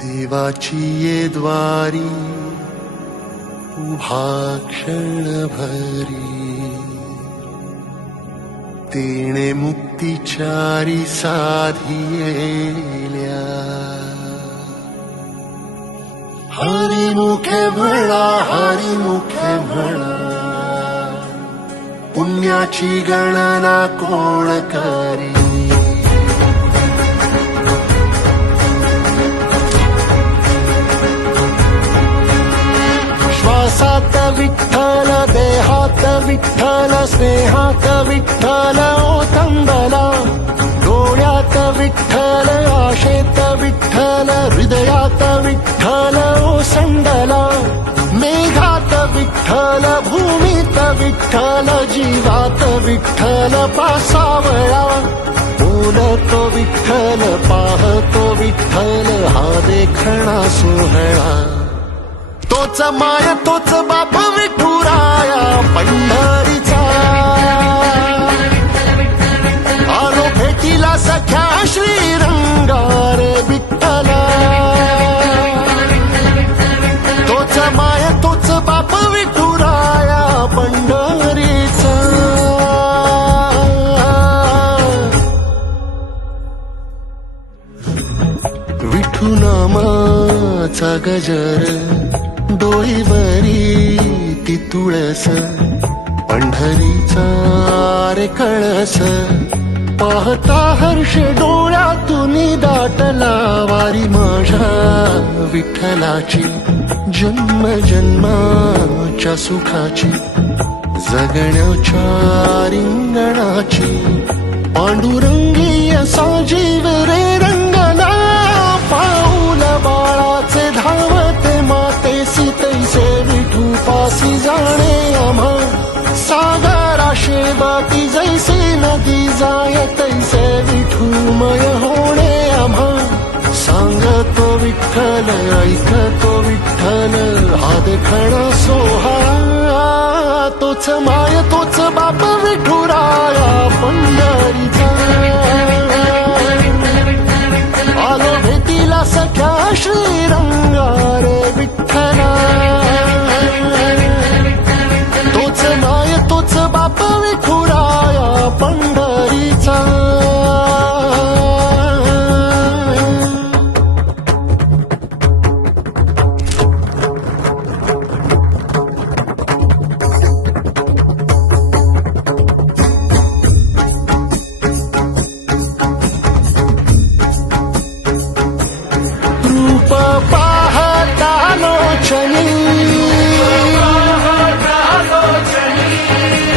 देवाची ये द्वारी उभा क्षणभरी तेणे मुक्तिचारी साधियेल्या हरिमुखे म्हणा हरिमुखे म्हणा पुण्याची गणना कोण करी श्वासात विठ्ठल देहात विठ्ठल स्नेहात विठ्ठल ओथंबला डोळ्यात विठ्ठल आशेत विठ्ठल हृदयात विठ्ठल ओसंडला मेघात विठ्ठल भूमीत विठ्ठल जीवात विठ्ठल पासावळा बोलतो विठ्ठल पाहतो विठ्ठल हा देखणा सोहळा तोच माय तोच बाप विठुराया पंढरीचा आलो भेटीला सख्या श्रीरंगार विठ्ठला तोच माय तोच बाप विठुराया पंढरीचा विठू नामाचा गजर डोईवरी ती तुळस पंढरीचा रे कळस पाहता हर्ष डोळ्यातून दाटला वारी माझ्या विठ्ठलाची जन्म जन्माच्या सुखाची जगण्याच्या रिंगणाची पांडुरंगीय साजीव रे रंगना पाऊल बाळाचे धावते मातेसी तैसे विठू पासी जाणे आम्हा सागरा शेवटी जैसे नदी जाय तैसे विठूमय होणे आम्हा सांगतो विठ्ठल ऐकतो विठ्ठल हा देखणा सोहळा तोच माय तोच बाप विठुराया पंढरीचा आलो भेटीला सख्या श्रीरंगार विठ्ठला तोच माय तोच बाप विठुराया पंढरीचा रूप पाहता लोचनी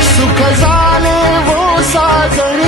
सुख झाले वो साजणी